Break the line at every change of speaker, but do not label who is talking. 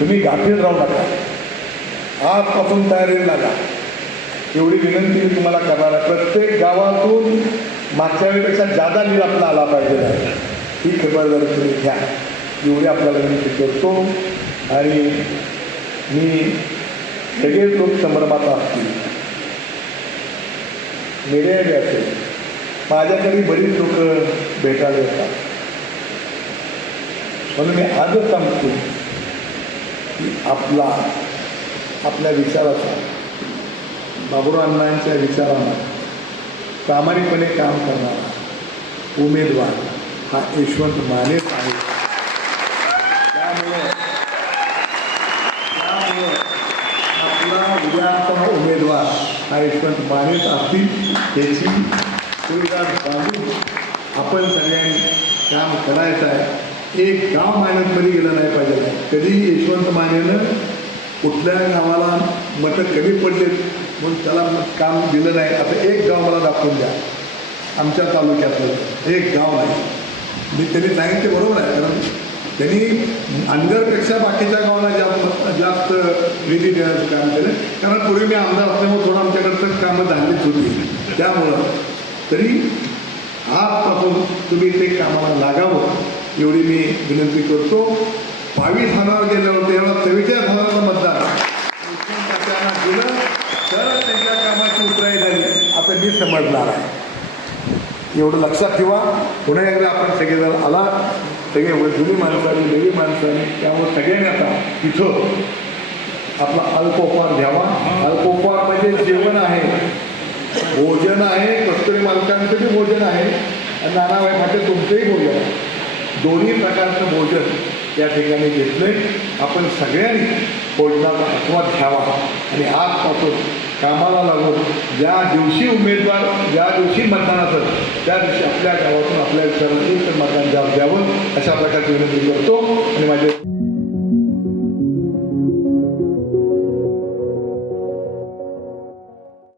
तुम्ही गाफील राहू नका. आजपासून तयारी लागा. एवढी विनंती मी तुम्हाला करणार आहे. प्रत्येक गावातून मागच्या वेळेपेक्षा जादा नीर आपला आला पाहिजे. ही खबरदारी तुम्ही घ्या एवढी आपल्याला विनंती करतो. आणि मी सगळे लोक संभ्रमात असतील. मीडिया असेल. माझ्याकडे बरीच लोक भेटायला येतात. म्हणून मी आजच सांगतो. आपला आपल्या विचाराचा बाबुराव अण्णांच्या विचारांना प्रामाणिकपणे काम करणारा उमेदवार हा यशवंत मानेच आहे. त्यामुळे त्यामुळे आपला उद्याचा उमेदवार हा यशवंत मानेच असतील त्याची सुविधा बांधून आपण सगळ्यांनी काम करायचं आहे. एक गाव मायनतमध्ये गेलं नाही पाहिजे. कधी यशवंत मानेनं कुठल्या गावाला मतं कमी पडलेत म्हणून त्याला काम दिलं नाही. आता एक गाव मला दाखवून द्या. आमच्या तालुक्यातलं एक गाव नाही. मी त्यांनी सांगितले बरोबर आहे. कारण त्यांनी अंगरपेक्षा बाकीच्या गावाला जास्त जास्त निधी देण्याचं काम केलं. कारण पूर्वी मी आमदार असल्यामुळे थोडं आमच्याकडचं कामं झालीच होती. त्यामुळं तरी आजपासून तुम्ही ते कामाला लागावं. एवढी मी विनंती करतो. बावीस हजार गेल्यावर तेव्हा चव्वेचाळीस हजाराचं मतदान. दिलं तरच त्यांच्या कामाची उतराई झाली. असं मी समजणार आहे. एवढं लक्षात ठेवा. पुन्हा एकदा आपण सगळेजण आला सगळे जुनी माणसं आणि नवी त्यामुळे सगळ्यांनी आता तिथं आपला अल्पोपहार घ्यावा. अल्पोपहार म्हणजे जेवण आहे. भोजन आहे. कस्तुरी मालकांचं बी भोजन आहे. आणि नानाबाई फाटे तुमचंही भोजन आहे. दोन्ही प्रकारचं भोजन या ठिकाणी घेतलंय आपण सगळ्यांनी भोजनाचा आस्वाद घ्यावा आणि आजपासून कामाला लागून ज्या दिवशी उमेदवार ज्या दिवशी मतदान असेल त्या दिवशी आपल्या गावातून आपल्या विचारांनी मतदान जाब द्यावं अशा प्रकारची विनंती करतो. आणि माझे